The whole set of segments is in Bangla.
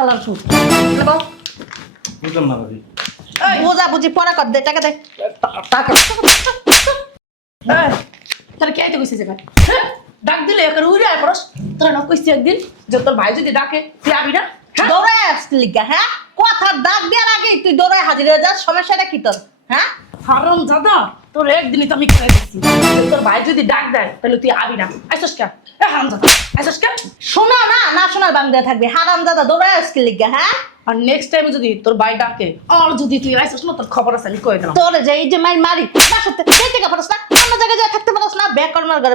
শালার সুদ বুঝলাম না ভাবি। বোঝা বুঝি পড়া কর দে টাকা দে টাকা তাহলে কে আইতে কইছে যে হ্যাঁ ডাক দিলে একার উড়ে আয় পড়স তোরা না কইছি একদিন যে তোর ভাই যদি ডাকে তুই আবি না দৌড়ায় আসলি লিগা হ্যাঁ কথার ডাক দেওয়ার আগে তুই দৌড়ায় হাজির হয়ে যাস সমস্যাটা কি তোর হ্যাঁ হারাম জাদা তোর একদিনই তো আমি খাই দিচ্ছি তোর ভাই যদি ডাক দেয় তাহলে তুই আবি না আইসস কে হারাম জাদা আইসস কে শোনা না না শোনার বাংলা থাকবে হারাম দাদা দৌড়ায় আসলি লিগা হ্যাঁ আর নেক্সট টাইম যদি তোর ভাই ডাকে আর যদি তুই আইসস না তোর খবর আছে আমি কই দিলাম তোর যে এই যে মারি বাসাতে সেই থেকে পারস না অন্য জায়গায় যা থাকতে পারস না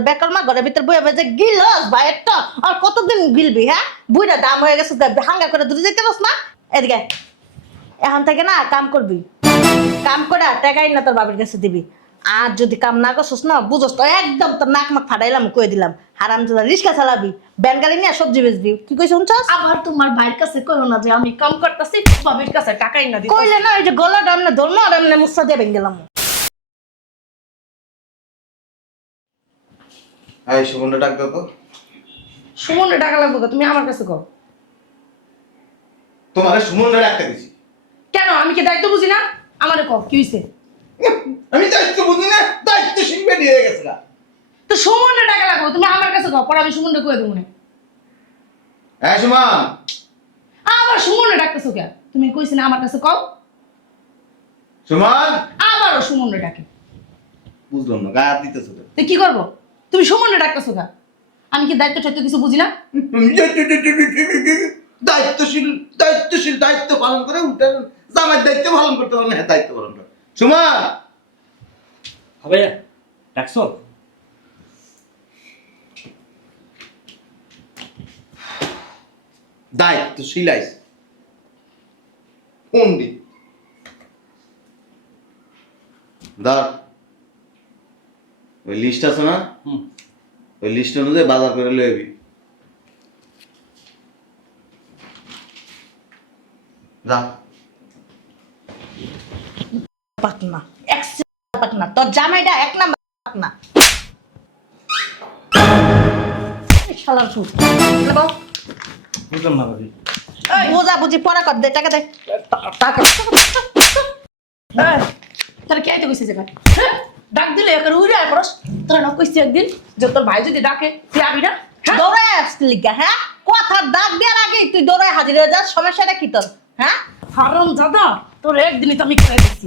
বেকর্মার ঘরে ভিতর বইয়া বেজে গিলস ভাইয়ের তো আর কতদিন গিলবি হ্যাঁ বুইরা দাম হয়ে গেছে হাঙ্গা করে দূরে যেতে পারস না এদিকে এখন থেকে না কাম করবি কাম করে টাকাই না তোর বাবার কাছে দিবি আর যদি কাম না করছিস না বুঝস তো একদম তোর নাক মাক ফাটাইলাম কয়ে দিলাম হারাম দাদা রিক্সা চালাবি ব্যান গাড়ি নিয়ে সবজি বেচবি কি কই শুনছস আবার তোমার ভাইয়ের কাছে কইও না যে আমি কাম করতেছি বাবার কাছে টাকাই না দিই কইলে না এই যে গলাটা আমনে ধর্ম আর আমনে মুসা দিয়ে ভেঙে গেলাম এই সুমনটা ডাক দাও তো। সুমনে টাকা লাগবে তুমি আমার কাছে কও তোমার সুমনটা ডাকতে দিছি। কেন আমি কি দায়িত্ব বুঝি না আমারে কও কি হইছে আমি দায়িত্ব বুঝি না, দায়িত্ব শিখবে দিয়ে গেছে না। তো সুমনে টাকা লাগবে তুমি আমার কাছে কও পরে আমি সুমনে কই দেব না হ্যাঁ সুমন, আবার সুমনে ডাকতেছো কে তুমি কইছ না আমার কাছে কও সুমন। আবারও সুমনে ডাকে বুঝলাম না, গায়ে হাত দিতেছো তো। তো কি করব তুমি সুমনে ডাকতেছো কে আমি কি দায়িত্ব টাইত্ব কিছু বুঝি না দায়িত্বশীল দায়িত্বশীল দায়িত্ব পালন করে উঠে জামার দায়িত্ব পালন করতে পারে না, দায়িত্ব পালন করে। সুমন হবে ডাকছো? দায়িত্বশীল আইস পন্ডিত ধর ওই লিস্ট আছে না, ওই লিস্ট অনুযায়ী বাজার করে লয়ে আবি। যা। পাকনা পাকনা তোর জামাইটা এক নাম্বার পাকনা শালার সুদ বুঝলাম না ভাবি। বোঝা বুঝি পড়া কর দে টাকা দে টাকা তাহলে কে আইতে কইছে যে হ্যাঁ ডাক দিলে একার উড়ে আয় পড়স তোরা না কইছি একদিন যে তোর ভাই যদি ডাকে তুই আবি না দৌড়ায় আসলি লিগা হ্যাঁ কথার ডাক দেওয়ার আগে তুই দৌড়ায় হাজির হয়ে যাস সমস্যাটা কি তোর হ্যাঁ হারাম জাদা তোর একদিনই তো আমি খাই দিচ্ছি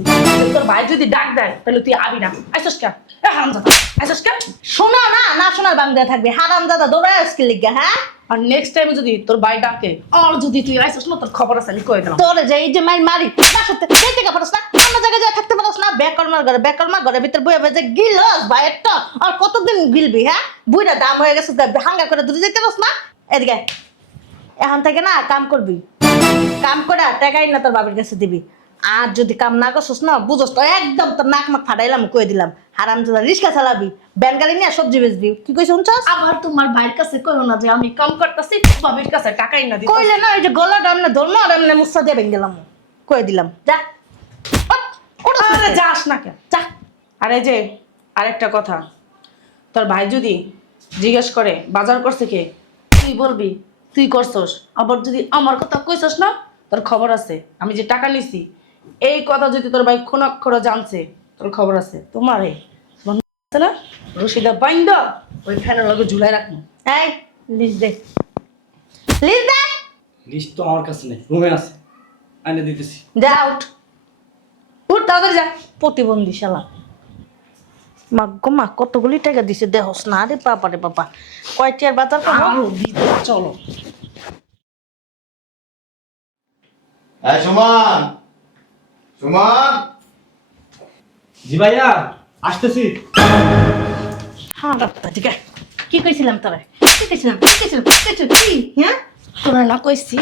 তোর ভাই যদি ডাক দেয় তাহলে তুই আবি না আইসস কে হারাম জাদা আইসস কে শোনা না না শোনার বাংলা থাকবে হারাম দাদা দৌড়ায় আসলি লিগা হ্যাঁ আর নেক্সট টাইম যদি তোর ভাই ডাকে আর যদি তুই আইসস না তোর খবর আছে আমি কই দিলাম তোর যে এই যে মারি বাসাতে সেই থেকে পারস না অন্য জায়গায় যা থাকতে পারস না বেকর্মার ঘরে ভিতর বইয়া বেজে গিলস ভাইয়ের তো আর কতদিন গিলবি হ্যাঁ বুইরা দাম হয়ে গেছে হাঙ্গা করে দূরে যেতে পারস না এদিকে এখন থেকে না কাম করবি কাম করে টাকাই না তোর বাবার কাছে দিবি আর যদি কাম না করছিস না বুঝস তো একদম তোর নাক মাক ফাটাইলাম কয়ে দিলাম হারাম দাদা রিক্সা চালাবি ব্যান গাড়ি নিয়ে সবজি বেচবি কি কই শুনছস আবার তোমার ভাইয়ের কাছে কইও না যে আমি কাম করতেছি বাবার কাছে টাকাই না দিই কইলে না ওই যে গলাটা আমনে ধর্ম আর আমনে মুসা দিয়ে ভেঙে গেলাম কয়ে দিলাম যা আরে যাস না কে যা আরে যে আরেকটা কথা তোর ভাই যদি জিজ্ঞেস করে বাজার করছে কে তুই বলবি তুই করছস আবার যদি আমার কথা কইছস না তোর খবর আছে আমি যে টাকা নিছি এই কথা যদি তোর ভাই কোন অক্ষরে জানছে তোর খবর আছে তোমার এই না রশিদা বাইন্দা ওই ফ্যানের লগে ঝুলাই রাখবো এই লিস্ট দে লিস্ট দে লিস্ট তো আমার কাছে নেই, রুমে আছে, আইনে দিতেছি। যা উঠ উঠ তাড়াতাড়ি যা প্রতিবন্ধী শালা মা গো মা কতগুলি টাকা দিছে দেহস না রে বাবা রে বাবা কয়টি আর বাজার করবো আরো দিতে চলো এই সুমন, সুমন। জি ভাইয়া আসতেছি। হ্যাঁ ডাক্তার ঠিক আছে কি কইছিলাম তোরা কি কইছিলাম কি হ্যাঁ তোরা না কইছি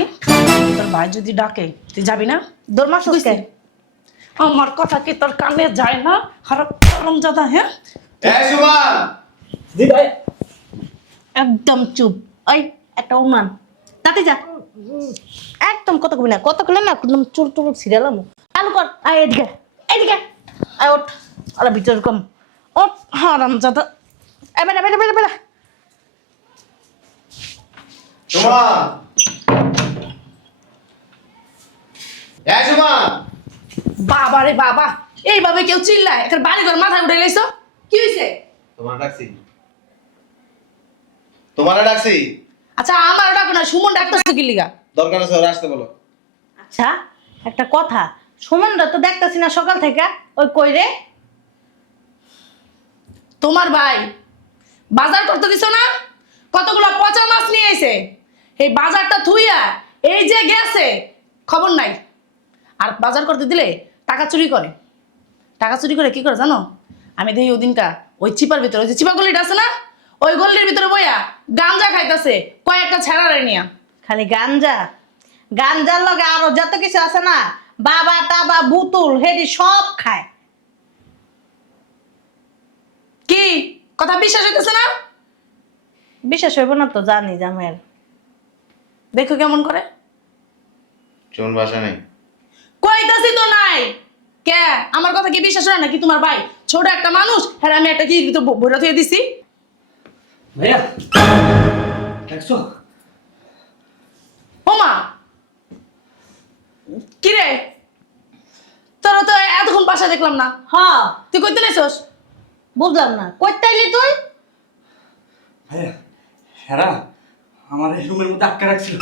তোর ভাই যদি ডাকে তুই যাবি না দরমা সুস্কে আমার কথা কি তোর কানে যায় না হারাম জাদা হ্যাঁ এই সুমন। জি ভাই। একদম চুপ ওই একটা উমান তাতে যা একদম কত কবি না কত কলে না একদম চুল টুল ছিড়ালাম চালু কর আয় এদিকে এদিকে আয় ওঠ আরে ভিতর কম ওঠ হারাম জাদা বেটা বেটা বেটা বেটা সুমন। বাবা রে বাবা, এইভাবে কেউ চিল্লায় একটা বাড়ি ঘর মাথায় উঠে লাইছো? কি হয়েছে? তোমারে ডাকছি আচ্ছা আমার ডাকো না, সুমন ডাকতেছো কি লিগা? দরকার আছে ওরা আসতে বলো। আচ্ছা একটা কথা, সুমনরা তো দেখতেছি না সকাল থেকে, ওই কই রে? তোমার ভাই বাজার করতে দিছো না, কতগুলো পচা মাছ নিয়ে এসে এই বাজারটা থুইয়া এই যে গেছে, খবর নাই। আর বাজার করতে দিলে টাকা চুরি করে। টাকা চুরি করে কি করে জানো? আমি দেখি ওদিনকা ওই চিপার ভিতরে, ওই যে চিপা গলিটা আছে না, ওই গলির ভিতরে বইয়া গাঞ্জা খাইতেছে কয়েকটা ছেড়ারে নিয়া। খালি গাঞ্জা, গাঞ্জার লগে আরো যত কিছু আছে না, বাবা টাবা বুতুল হেডি সব খায়। কি কথা বিশ্বাস হইতেছে না? বিশেষ হইব না তো, জানি জামের। দেখো কেমন করে। চুন বাসা নেই। কইতাছি তো নাই। কে আমার কথা কি বিশ্বাস হয় নাকি তোমার ভাই? ছোট একটা মানুষ, হ্যাঁ আমি একটা কি তো বইরা থুয়ে দিছি। ভাইয়া দেখছো? ওমা কি রে, তোরা তো এতক্ষণ বাসা দেখলাম না, হ্যাঁ তুই কইতে নাইছস? বুঝলাম না, কই তাইলি তুই? ভাইয়া হেরা আমার এই রুমের মধ্যে আটকে রাখছিল।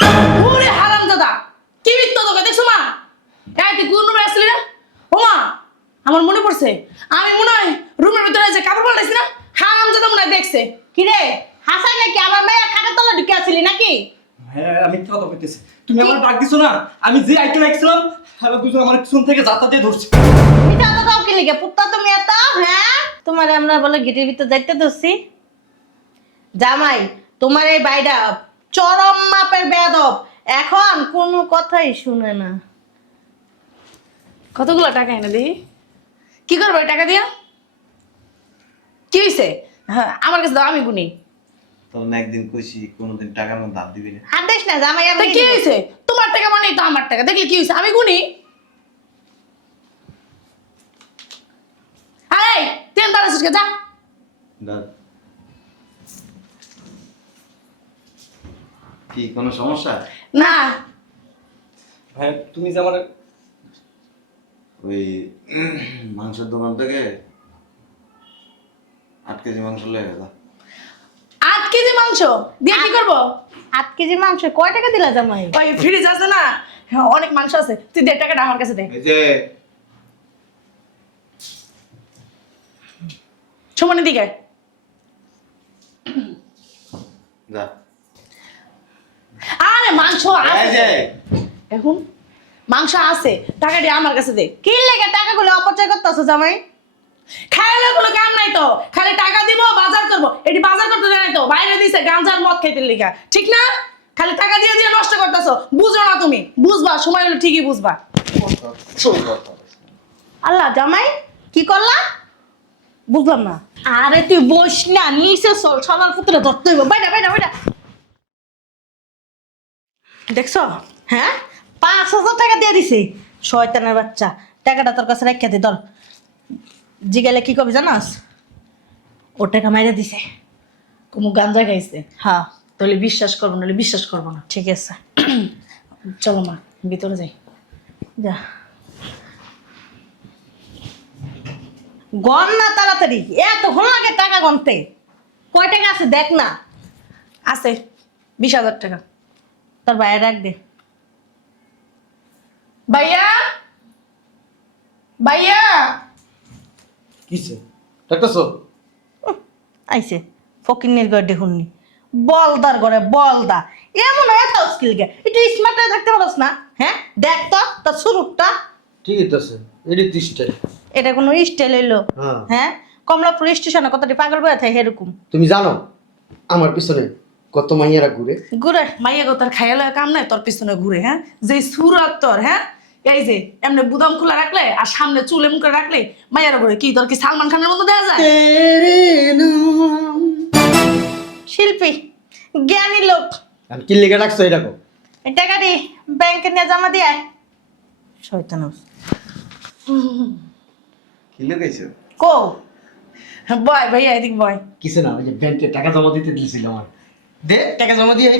ওরে হারাম দাদা, কি বিত্ত তোকে দেখছো মা? এই তুই কোন রুমে আসলি না? ওমা আমার মনে পড়ছে, আমি মনে হয় রুমের ভিতরে যে কাপড় পাল্টাইছি না, হারাম দাদা মনে হয় দেখছে। কি রে হাসাই নাকি আমার মেয়ের খাটের তলা ঢুকে আসলি নাকি? ভাইয়া আমি মিথ্যা কথা কইতেছি, তুমি আমার ডাক দিছো না, আমি যে আইতে রাখছিলাম হ্যাঁ দুজন আমার পিছন থেকে যাতা দিয়ে ধরছে। মিঠা তো কাউকে লিখে পুত্তা তুমি এত, হ্যাঁ তোমার আমরা বলে গেটের ভিতর যাইতে ধরছি। জামাই তোমার এই বাইডা চরম মাপের বেয়াদব, এখন কোনো কথাই শুনে না। কতগুলো টাকা এনে দিই, কি করবো এই টাকা দিয়া? কি হয়েছে? হ্যাঁ আমার কাছে দাও, আমি গুনি। তখন একদিন কইছি কোনোদিন টাকার মধ্যে হাত দিবি না। হাত দিস না জামাই, তা আমি কি হয়েছে? তোমার টাকা মানে তো আমার টাকা, দেখলে কি হয়েছে? আমি গুনি। এই তেল বাড়াছিস কে, যা। কি কোনো সমস্যা? না ভাইয়া তুমি যে আমার ওই মাংসের দোকান থেকে 8 কেজি মাংস লেগে গেল। 8 কেজি মাংস দিয়ে কি করবো? 8 কেজি মাংস কয় টাকা দিলা জামাই? ওই ফ্রিজ আছে না, হ্যাঁ, অনেক মাংস আছে, তুই 1.5 টাকাটা আমার কাছে দে। এই যে সুমনের দিকে যা। আরে মাংস এই আছে যে এখন, মাংস আছে, টাকা দিয়ে আমার কাছে দে। কি লেগে টাকাগুলো অপচয় করতেছো জামাই? খাইলে কোনো কাম নাই তো, খালি টাকা দিব বাজার করবো, এটি বাজার করতে দেয় নাই তো, বাইরে দিছে গাঞ্জার মদ খাইতে লিখা, ঠিক না? খালি টাকা দিয়ে দিয়ে নষ্ট করতেছো, বুঝো না তুমি, বুঝবা সময় হলে ঠিকই বুঝবা। আল্লাহ জামাই কি করলা? বুঝলাম না। আরে তুই বস না, নিচে চল, সবার পুত্রে ধরতে হইব। বাইরা বাইরা বাইরা। দেখছো হ্যাঁ, 5,000 টাকা দিয়ে দিছি। শয়তানের বাচ্চা, টাকাটা তোর কাছে রেখে দে। ধর, জিগালে কি কবি জানাস? ও টাকা মাইরা দিছে। কোনো গাঞ্জা খাইছে, হ্যাঁ তাহলে বিশ্বাস করবো, নাহলে বিশ্বাস করবো না। ঠিক আছে, চলো মা ভিতরে যাই। যা। গন না তাড়াতাড়ি, এতক্ষণ লাগে টাকা গনতে। কয় টাকা আছে দেখ না। আছে 20,000 টাকা। তোর বাইরে রাখ দে। ভাইয়া, ভাইয়া, কিছে দেখতেছো? আইছে ফকিন্নির ঘরে দেখুননি, বলদার ঘরে বলদা। এমন হয়ে থাকস কি লিগে? একটু স্মার্ট হয়ে থাকতে পারস না? হ্যাঁ দেখ তো তোর শুরুটা। ঠিকই তো আছে, এডি তিস্টে। এটা কোনো স্টাইল হইলো? হ্যাঁ। হ্যাঁ, কমলাপুর স্টেশনে কতটি পাগল বয়ে থাকে এরকম। তুমি জানো আমার পিছনে কত মাইয়ারা ঘুরে? ঘুরে মাইয়া গো তোর খাইলে কাম নাই, তোর পিছনে ঘুরে। হ্যাঁ, যে সুরাত তোর, হ্যাঁ এই যে এমনি বুদাম খোলা রাখলে আর সামনে চুলে মুখে রাখলে মাইয়ারা ঘুরে। কি তোর কি সালমান খানের মতো দেখা যায়? শিল্পী, জ্ঞানী লোক। আর কি লেগে রাখছো এটা কো? এই টাকাটি ব্যাংকে নিয়ে জমা দিয়ে আয়। শয়তান কি লুকাইছো? কো বয় ভাইয়া, এদিক বয়। কিছু না, ওই যে ব্যাংকে টাকা জমা দিতে দিয়েছিল আমার। দে টাকা জমা দিয়ে এই,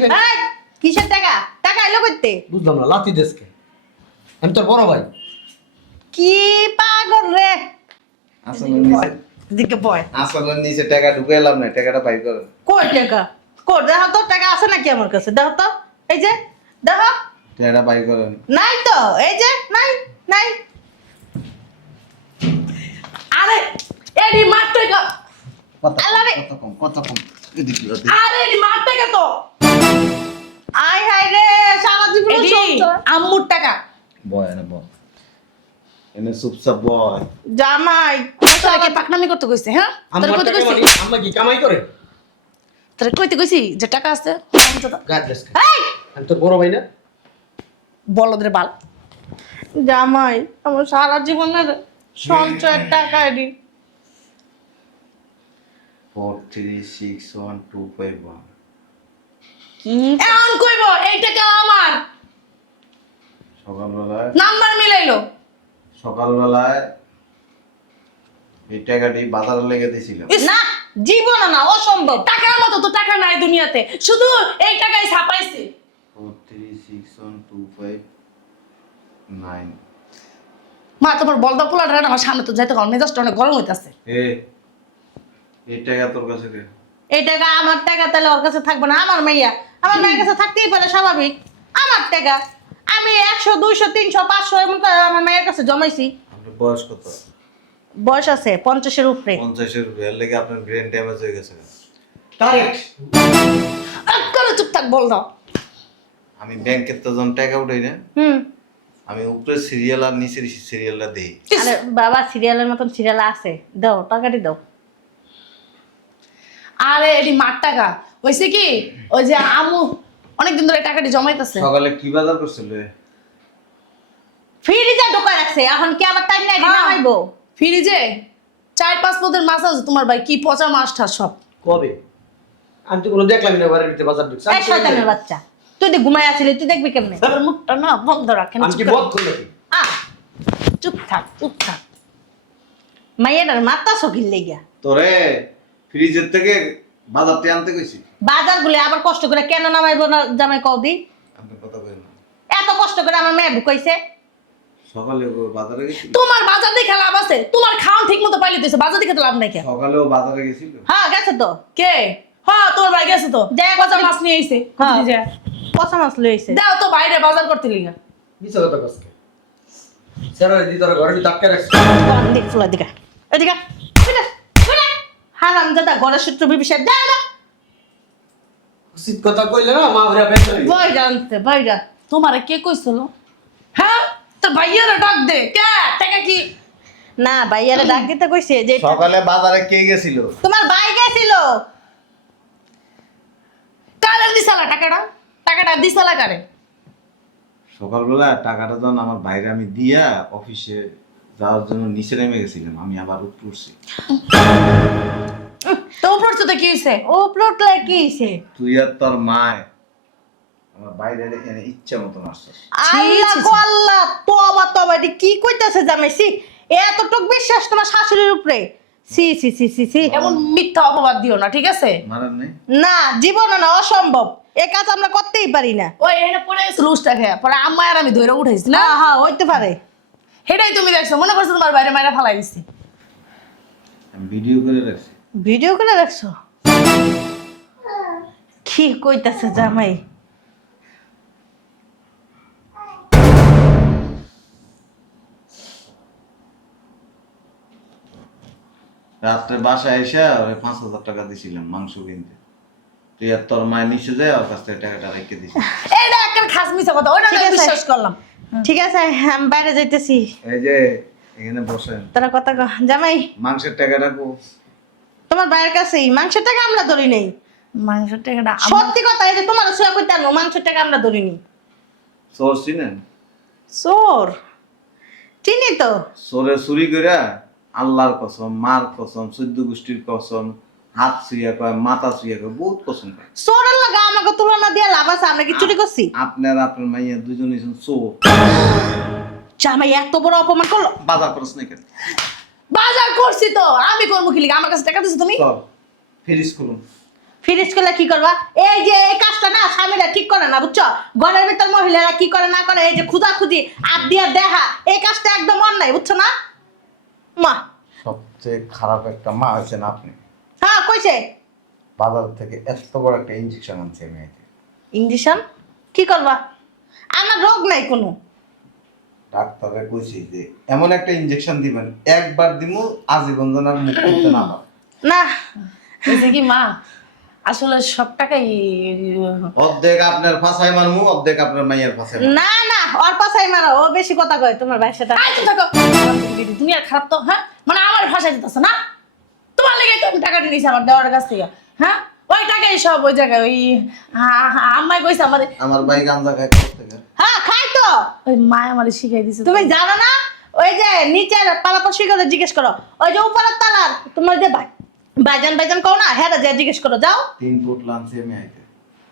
কিসের টাকা? টাকা এলো করতে? বুঝলাম না, লাতি দেশকে। আমি তোর বড় ভাই। কি পাগল রে আসলে নিচে দিকে বয় আসলে নিচে টাকা ঢুকাইলাম না, টাকাটা বাইর করেন। কই টাকা কই দেখো তো টাকা আছে নাকি আমার কাছে দেখো তো এই যে দেখো টাকাটা বাইর করেন। নাই তো এই যে নাই নাই আরে এডি মারতে গা আল্লাহ রে। কত কম এদিকে ওদিকে। আরে এডি মারতে গা তো আয় হায় রে সারা জীবন এডি সংসার। আম্মুর টাকা বয় এনে বয়, এনে চুপচাপ বয়। জামাই তোরা কে পাকনামি করতে কইছে হ্যাঁ তোরা আমার কইতে টাকা কইছি মানে আম্মা কি কামাই করে? তোরা কইতে কইছি যে টাকা আছে গাদলেস এই আমি তো বড় ভাই না। বলদের বাল জামাই আমার সারা জীবনের সঞ্চয়ের টাকা এডি 4361251। কি এখন কইব এই টাকা আমার সকালবেলায় নাম্বার মিলাইলো এই টাকাটি বাজারে লেগে দিয়েছিলাম। না জীবন না অসম্ভব টাকার মতো তো টাকা নাই দুনিয়াতে শুধু এই টাকাই ছাপাইছে 4361259। মা তোমার বলদা পোলাটা আমার সামনে তো যাইতে পারো মেজাজটা অনেক গরম হইতাছে এই টাকা তোর কাছে কে? এই টাকা আমার টাকা তাহলে ওর কাছে থাকবে না আমার মাইয়া আমার মায়ের কাছে থাকতেই পারে স্বাভাবিক আমার টাকা আমি 100 200 300 500 এমন করে আমার মায়ের কাছে জমাইছি আপনার বয়স কত? বয়স আছে 50-এর উপরে 50-এর লেগে আপনার ব্রেন ড্যামেজ হয়ে গেছে। কারেক্ট। একবারে চুপ থাক বলদা আমি ব্যাংকের তো যখন টাকা উঠাই না, হুম আমি উপরে সিরিয়াল আর নিচের সিরিয়ালটা দেই। আরে বাবা সিরিয়ালের মতন সিরিয়াল আছে দাও টাকাটি দাও আরে এটি মার টাকা হইছে কি ওই যে আমু অনেকদিন ধরে টাকাটি জমাইতেছে সকালে কি বাজার করছিল? ফ্রিজে ঢোকায় রাখছে এখন কি আবার টাইম নাই হ্যাঁ। নামাইবো ফ্রিজে 4-5 পদের মাছ আছে তোমার ভাই কি পচা মাছটা সব কবে? আমি তো কোনো দেখলামই না বাড়ির ভিতরে বাজার ঢুকছে। এই শয়তানের বাচ্চা তুই তো ঘুমায় আছিলি তুই দেখবি কেমনে তোর মুখটা না বন্ধ রাখেন আমি কি বদ করলাম নাকি? চুপ থাক মাইয়াটার মাথা সকিল লেগিয়া তোরে ফ্রিজের থেকে বাজারটি আনতে কইছি। বাজার গুলো আবার কষ্ট করে কেন নামাইবো না জামাই কওদি আপনি কথা কইন না। এত কষ্ট করে আমার মেয়ে ঢুকাইছে সকালে ও বাজারে গেছিল। তোমার বাজার দেখে লাভ আছে তোমার খাওয়ান ঠিক মতো পাইলে দিছে বাজার দেখে তো লাভ নাই কে সকালে ও বাজারে গেছিল। হ্যাঁ গেছে তো কে হ্যাঁ তোমার ভাই গেছে তো যাই পচা মাছ নিয়ে আইছে হ্যাঁ। পচা মাছ লইছে দাও তো বাইরে বাজার করতে লিগা মিছা কথা কসকে। সেরা দি তোর ঘরে ধাক্কা রাখছ। দেখ ফুলা দিকা এদিকে হারাম দাদা ঘরের সূত্র বিবিসার দেয় না উচিত কথা কইলে না মা ভরে পেছ। বই জানতে বাইরা তোমারে কে কইছিল হ্যাঁ তোর ভাইয়ারে ডাক দে কে টাকা কি না ভাইয়ারে ডাক দিতে কইছে যে সকালে বাজারে কে গেছিল? তোমার ভাই গেছিল কারে দিছালা টাকাটা দিছালা কারে সকালবেলা টাকাটা যখন আমার বাইরে আমি দিয়া অফিসে যাওয়ার জন্য নিচে নেমে গেছিলাম, আমি আবার উপরে উঠছি। তো উপর তো কি হইছে ও প্লট লাগিয়েছে তুই আর তোর মায় আমার বাইরে এনে ইচ্ছা মতো মারছিস। আল্লাহ ছি, ছি। গো আল্লাহ তোবা এটি কি কইতাছে জামাইছি এতটুক বিশ্বাস তোমার শাশুড়ির উপরে সি সি সি সি সি এমন মিথ্যা অপবাদ দিও না ঠিক আছে মারার নেই। না জীবন না অসম্ভব এ কাজ আমরা করতেই পারি না ওই এনে পড়ে গেছে লুজটা খেয়ে পরে আম্মা আর আমি ধইরা উঠাইছি না হ্যাঁ হ্যাঁ হইতে পারে হেটাই তুমি দেখছো মনে করছো তোমার বাইরে মাইরা ফালাই দিছি আমি ভিডিও করে রাখছি। ভিডিও করে রাখছো কি কইতাছে জামাই রাত্রে বাসায় এসে ওরে 5,000 টাকা দিছিলাম মাংস কিনতে। তুই আর তোর মায়ের নিচে যায় ওর কাছ থেকে টাকাটা রেখে দিছিস। এইটা একটা খাস মিছা কথা ওইটা ঠিক আমি আছে। বিশ্বাস করলাম ঠিক আছে আমি বাইরে যাইতেছি এই যে এখানে বসেন, তোরা কথা কও। জামাই মাংসের টাকাটা কো? তোমার ভাইয়ের কাছেই মাংসের টাকা আমরা ধরিনি মাংসের টাকাটা সত্যি কথা এই যে তোমার সোয়া কইতে আনো মাংসের টাকা আমরা ধরিনি চোর চিনেন? চোর চিনি তো চোরে চুরি করে আল্লাহর কসম, মার কসম, 14 গোষ্ঠীর কসম, হাত ছুঁয়া কয়, মাথা ছুঁয়া কয়, বহুত কসম কয়। চোরের লগে আমাকে তুলনা দিয়ে লাভ আছে আমরা কি চুরি করছি আপনার আপনার মাইয়া দুজনই চোর। জামাই এত বড় অপমান করলো বাজার করছ না কেন? বাজার করছি তো আমি করবো কি লিগা আমার কাছে টাকা দিছো তুমি চল ফ্রিজ খুলুন। ফিনিশ করলে কি করবা? এই যে এই কাজটা না স্বামীরা ঠিক করে না, বুঝছো? ঘরের ভিতর মহিলারা কি করে না করে, এই যে খুঁজাখুঁজি আর দিয়া দেখা, এই কাজটা একদম অন্যায়, বুঝছো না? মা সবচেয়ে খারাপ একটা মা হয়েছেন আপনি। হ্যাঁ কইছে বাজার থেকে এত বড় একটা ইঞ্জেকশন আনছে মেয়েকে। ইঞ্জেকশন কি করবা? আমার রোগ নাই কোনো। ডাক্তাররা কইছে যে এমন একটা ইঞ্জেকশন দিবেন, একবার দিমু আজীবন যেন আর মুখ খুলতে না পারে। না হয়েছে কি মা, আসলে সব টাকাই অর্ধেক আপনার ফাঁসায় মারমু, অর্ধেক আপনার মাইয়ের ফাঁসায় মারমু। না না, ওর পাশাই মারো, ও বেশি কথা কয় তোমার ভাইয়ের সাথে। আই তো থাকো তুমি আর খারাপ তো, হ্যাঁ মানে আমার ভাষা দিতেছ না, তোমার লেগে তো আমি টাকাটা নিয়েছি আমার দেওয়ার কাছ থেকে, হ্যাঁ ওই টাকাই সব ওই জায়গায় ওই আম্মাই কইছে আমাদের। আমার ভাই গাঞ্জা খায় কোথা থেকে? হ্যাঁ খাই তো। ওই মা আমারে শিখাই দিছে। তুমি জানো না ওই যে নিচের পালাপাশি করে জিজ্ঞেস করো, ওই যে উপরের তালার তোমার যে ভাই ভাইজান ভাইজান কও না, হ্যাঁ যা জিজ্ঞেস করো, যাও। 3 ফুট লাঞ্চে আমি আইতে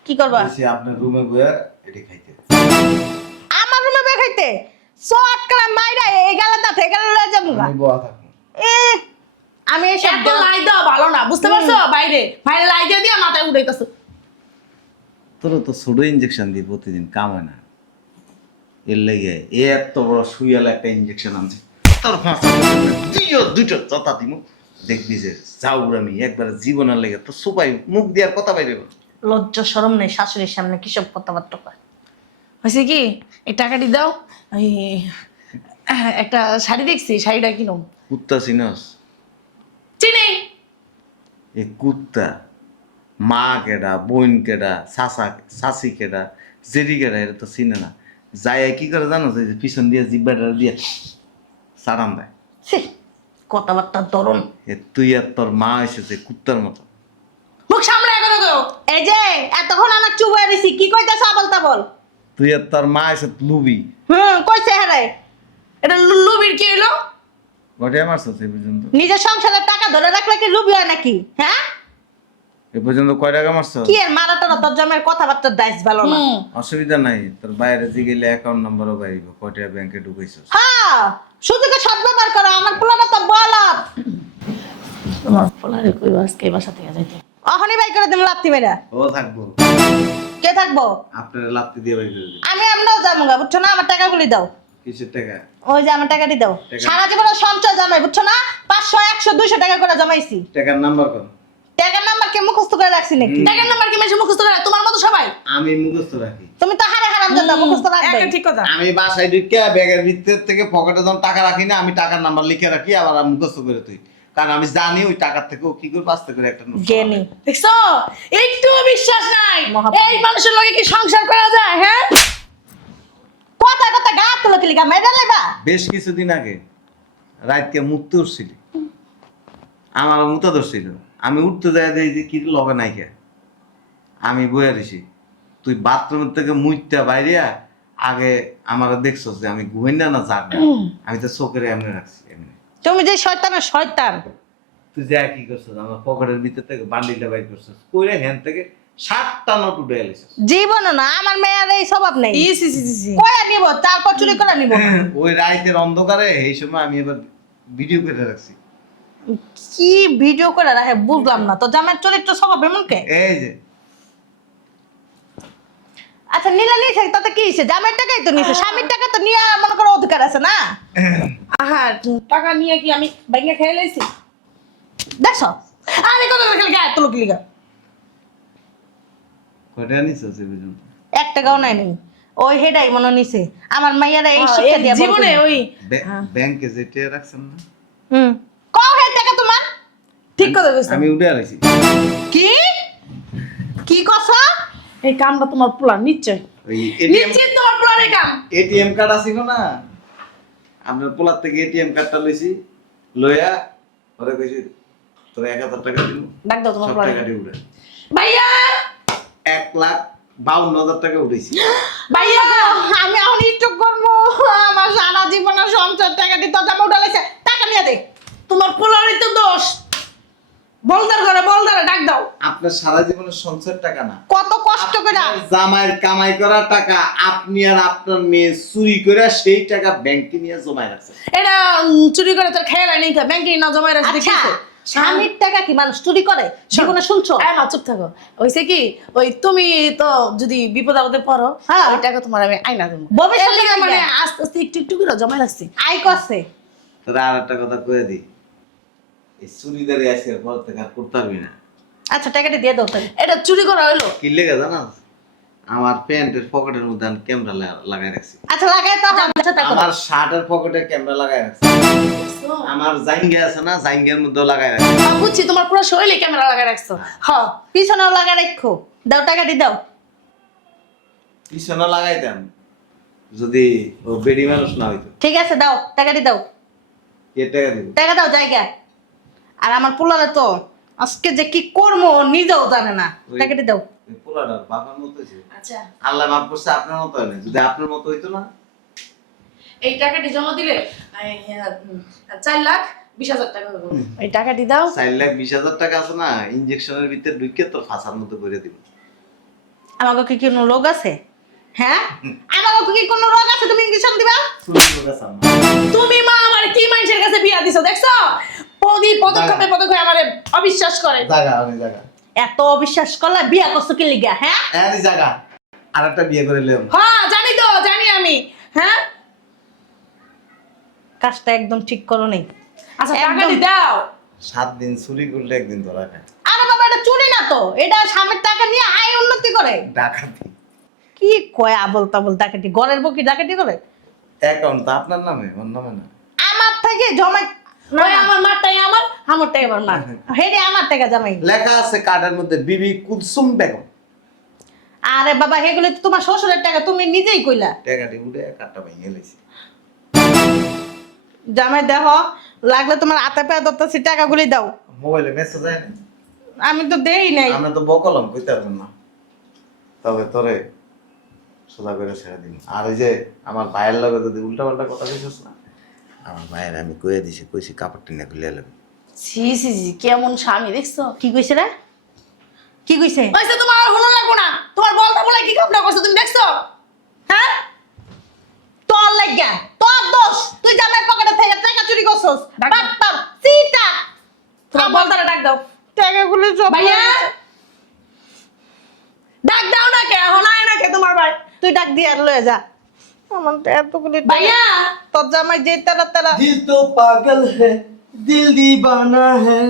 কি করবা? বলছি আপনার রুমে বইয়া এটি খাইতে। আমার রুমে বে খাইতে শর্ট করে মাইরা এই গালাটা থেকে লয়ে যাবো গা। আমি বয়া থাকবো। আমি এই সব এত লাই দেওয়া ভালো না, বুঝতে পারছো? বাইরে বাইরে লাই দিয়ে দিয়া মাথায় উঠাইতেছো। তোর তো ছোট ইঞ্জেকশন দিয়ে প্রতিদিন কাম হয় না, এর লেগে এত বড় সুইয়াল একটা ইঞ্জেকশন আনছে। তোর দুইটা চতা দিমু, দেখবি যে চাউরামি একবার জীবনের লেগে তো সোপাই মুখ দিয়ার কথা বাইরে। লজ্জা শরম নেই শাশুড়ির সামনে কি সব কথাবার্তা কয়। হয়েছে কি, এই টাকাটি দাও, ওই একটা শাড়ি দেখছি, শাড়িটা কিনুম। কুত্তা চিনস? চিনি। এই কুত্তা মা কেডা, বোন কেডা, শাসি কেডা, জেরি কেডা, এটা তো চিনে না। যাই কি করে জানো, যে পিছন দিয়ে জিব্বাটা দিয়ে সারান দেয়। ছি, কথাবার্তার ধরন। তুই আর তোর মা এসেছে কুত্তার মতো। মুখ সামনে কথা কও। এই যে এতক্ষণ আমার চুপ হয়ে রইছি, কি কইতাছ আবল তাবল? তুই আর তোর মা এসে লুবি কইছে হারে। এটা লুবির কি হলো? ঘটে মারছ এ পর্যন্ত? নিজের সংসারের টাকা ধরে রাখলে কি লুবি হয় নাকি? হ্যাঁ এ পর্যন্ত কয় টাকা মারছ? কি এর মারাটা তোর জমের কথাবার্তা দাইস ভালো না। অসুবিধা নাই, তোর বাইরে যে গেলে অ্যাকাউন্ট নাম্বারও বাইব, কয় টাকা ব্যাংকে ঢুকাইছস। হ্যাঁ সুযোগে সদ্ব্যবহার করো, আমার পোলাটা তো বলত। তোমার পোলারে কইবা আজকে বাসা থেকে যাইতে। অহনি বাই করে দিম লাত্তি মেরা। ও থাকবো, কে থাকবো? আপনার লাত্তি দিয়ে বাই করে দিবি। আমি আমরাও যাবো গা, বুঝছো না? আমার টাকাগুলি দাও। কিসের টাকা? ওই যে আমার টাকাটি দাও। টাকা? সারা জীবনের সঞ্চয় জমাই, বুঝছো না? 500 100 200 টাকা করে জমাইছি। টাকার নাম্বার কত? টাকার নাম্বার কে মুখস্থ করে রাখছি নাকি? টাকার নাম্বার কি মেশে মুখস্থ করে তোমার মতো সবাই? আমি মুখস্থ রাখি। তুমি তো হারে হারাম জাদা মুখস্থ রাখবে। একটা ঠিক কথা। আমি বাসায় ঢুকে ব্যাগের ভিতর থেকে পকেটে যখন টাকা রাখি না, আমি টাকার নাম্বার লিখে রাখি, আবার আমি মুখস্থ করে তুই। কারণ আমি জানি ওই টাকার থেকে ও কি করে বাঁচতে করে একটা নোট জ্ঞানী। দেখছো, একটু বিশ্বাস নাই মহাপাপ। এই মানুষের লগে কি সংসার করা যায়? হ্যাঁ কথা কথা গা তুলো কি লিগা মেরে লাইবা? বেশ কিছুদিন আগে রাতকে মুততে উঠছিলি, আমার মুতা ধরছিল। আমি উঠতে যাই দেখি যে কি লগে নাইকে, আমি বইয়া দিছি। তুই বাথরুমের থেকে মুইতে বাইরিয়া আগে আমার দেখছস যে আমি ঘুমাই না জাগ না, আমি তো চোখের এমনি রাখছি এমনি। তুমি যে শয়তানের শয়তান। তুই যা কি করছস, আমার পকেটের ভিতর থেকে বান্ডিলটা বাইর করছস, কইরা হ্যান থেকে 7টা নোট উঠে এলিছস। জীবন না আমার মেয়ের এই স্বভাব নেই। ইসি সি সি কয়া নিব, তারপর চুরি করে নিব। ওই রাইতের অন্ধকারে এই সময় আমি এবার ভিডিও করে রাখছি। কি ভিডিও করে রাখে বুঝলাম না তো, জামাই চরিত্র স্বভাব এমন কে? এই যে আচ্ছা নীলা নিয়েছে তাতে কি হয়েছে? জামাইয়ের টাকাই তো নিয়েছে, স্বামীর টাকা তো নিয়ে মনে করো অধিকার আছে না? আহা টাকা নিয়ে কি আমি ব্যাংকে খেয়ে লাইছি? দেখছো আরে কত খেলে গায়ে তো লোক লিগা কয়টা নিছস এই পর্যন্ত? 1 টাকাও নাই নি। ওই হেডাই মনে নিছে আমার মাইয়ারা এই শিক্ষা দিয়া জীবনে ওই ব্যাংকে যেটা রাখছেন না, কও হে টাকা তোমার? ঠিক কথা কইছো। আমি উঠে আইছি। কি কি কছো? এই কামটা তোমার পোলা নিশ্চয় ওই এটিএম নিশ্চিত তোমার পোলার এই কাম। এটিএম কার্ড আছিল না, আমরা পোলার থেকে এটিএম কার্ডটা লইছি, লইয়া ওরে কইছি তোর 1000 টাকা দিন, ডাক দাও তোমার সব পোলার। টাকা দিয়ে উঠে ভাইয়া 1,52,000 টাকা উঠেছি। ভাইয়া আমি এখন একটু করবো, আমার সারা জীবনের সঞ্চয় টাকা দিতে জামা উঠালেছে, টাকা নিয়ে দে। তোমার পোলারই তো দোষ। বলদার ঘরে বলদারে ডাক দাও। আপনার সারা জীবনের সঞ্চয়ের টাকা না, কত কষ্ট করে আপনার জামাইয়ের কামাই করা টাকা আপনি আর আপনার মেয়ে চুরি করে সেই টাকা ব্যাংকে নিয়ে জমায় রাখছেন। এটা চুরি করে তোর খেয়াল নেই ব্যাংকে না জমায় রাখতে আচ্ছা স্বামীর টাকা কি মানুষ চুরি করে জীবনে শুনছো? এই মা চুপ থাকো। হইছে কি ওই তুমি তো যদি বিপদ আপদে পড়ো হ্যাঁ। ওই টাকা তোমার আমি আইনা দেবো। ভবিষ্যতে এর লিগা মানে আইনা। আস্তে আস্তে একটু একটু করে জমাই রাখছি। আই করছে তোরা আর একটা কথা কয়ে দিই, এই চুরিদারি আজকের পর থেকে আর করতে পারবি না। আচ্ছা টাকাটা দিয়ে দাও তাহলে। এটা চুরি করা হইলো। কি লেগে জানাস, আমার প্যান্টের পকেটের মধ্যে আমি ক্যামেরা লাগাই রাখছি, আচ্ছা লাগাই তো আচ্ছা টাকা আমার শার্টের পকেটে ক্যামেরা লাগাই রাখছি, আমার জাইঙ্গা আছে না জাইঙ্গের মধ্যেও লাগাই রাখছি। বুঝছি তোমার পুরো শরীরে ক্যামেরা লাগাই রাখছো। হ্যাঁ পিছনেও লাগাই রাখো। দাও টাকাটি দাও। পিছনে লাগাইতাম যদি ও বেডি মানুষ না হইতো। ঠিক আছে দাও টাকাটি দাও। কে টাকা দিব? টাকা দাও জায়গা। আর আমার পোলারে তো আজকে যে কি করবো নিজেও জানে না। টাকাটি দাও। ওই পোলাটার বাবার মতো হয়েছে। আচ্ছা আল্লাহ মাফ করছে, আপনার মতো হয় না। যদি আপনার মতো হইতো না, এই টাকাটি জমা দিলে 4,20,000 টাকা হবে। এই টাকাটি দাও। 4,20,000 টাকা আছে না, ইনজেকশনের ভিতরে ঢুকিয়ে তোর ফাঁসার মতো করে দিব। আমাকে কি কোনো রোগ আছে? হ্যাঁ আমাকে কি কোনো রোগ আছে তুমি ইনজেকশন দিবা? তুমি মা আমার কি মানুষের কাছে বিয়া দিছো দেখছো? পদক্ষেপে আমারে অবিশ্বাস করে। জায়গা আমি জায়গা এত অবিশ্বাস করলে বিয়া করছো কি লিগা? হ্যাঁ এই জায়গা আরেকটা বিয়ে করে নিলাম। হ্যাঁ জানি তো জানি আমি। হ্যাঁ কাজটা একদম ঠিক করো নেই। আচ্ছা একদম। টাকাটি দাও। 7 দিন চুরি করলে একদিন ধরা খায়। আরে বাবা এটা চুরি না তো, এটা স্বামীর টাকা নিয়ে আয় উন্নতি করে। ডাকাতি কি কয় আবল তাবল ডাকাতি? ঘরের বউ কি ডাকাতি করে? অ্যাকাউন্ট তো আপনার নামে, ওর নামে না। আমার থেকে জমাই ওই আমার মারটাই আমারটাই আমার মা। হেরে আমার টাকা জমাই। লেখা আছে কার্ডের মধ্যে বিবি কুলসুম বেগম। আরে বাবা হেগুলো তো তোমার শ্বশুরের টাকা, তুমি নিজেই কইলা। টাকাটি উঠে কার্ডটা ভেঙে লাইছি। জামাই দেহ লাগলে তোমার আতা পেয়ে দত্তাছি টাকাগুলি দাও। মোবাইলে মেসেজ যায় না, আমি তো দেই নাই। আমরা তো বকলম কইতে পারবেন না। তবে তোরে সোজা করে ছেড়ে দিন। আর ওই যে আমার ভাইয়ের লগে যদি উল্টাপাল্টা কথা কইছিস না, আমার ভাইয়ের আমি কইয়া দিছি, কইছি কাপড় টিনে খুলে এলাম। ছি ছি ছি কেমন স্বামী দেখছো? কি কইছে রে? কি কইছে? ওইসে তোমার আর হলো লাগবো না। তোমার বলতে বলে কি কামনা করছো তুমি দেখছো? হ্যাঁ তোর লাগা তোর দোষ, তুই জামাই পকেটে থেকে টাকা চুরি করছস। ডাক দাও। বাটপার সিটা তোমার বলতারে ডাক দাও। টাকাগুলি সব ভাইয়া ডাক দাও না কে হনায় না কে তোমার ভাই? তুই ডাক দিয়ে আর লয়ে যা। আমার তো এতগুলি টাকা- ভাইয়া তোর জামাই যে তারা दिल तो पागल है दिल दीवाना है